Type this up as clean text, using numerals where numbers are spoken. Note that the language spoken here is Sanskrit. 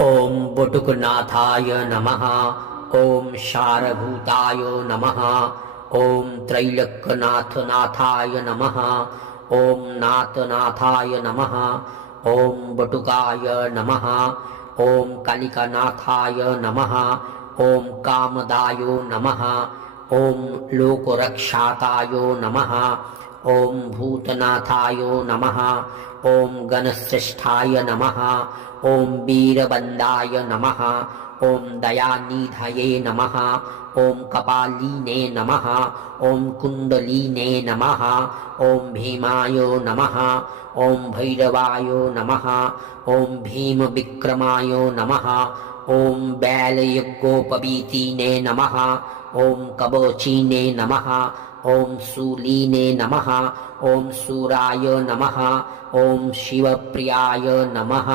ॐ बटुकनाथाय नमः। ॐ शारभूताय नमः। ॐ त्रैलोक्यनाथनाथाय नमः। ॐ नाथनाथाय नमः। ॐ बटुकाय नमः। ॐ कालिकानाथाय नमः। ॐ कामदाय नमः। ॐ लोकरक्षाताय नमः। ॐ भूतनाथाय नमः। ॐ गणश्रेष्ठाय नमः। ॐ वीरवन्दाय नमः। ॐ दयानिधये नमः। ॐ कपालिने नमः। ॐ कुण्डलिने नमः। ॐ भीमाय नमः। ॐ भैरवाय नमः। ॐ भीमविक्रमाय नमः। ॐ बैलयज्ञोपवीतिने नमः। ॐ कवचिने नमः। ॐ शूलिने नमः। ॐ शूराय नमः। ॐ शिवप्रियाय नमः।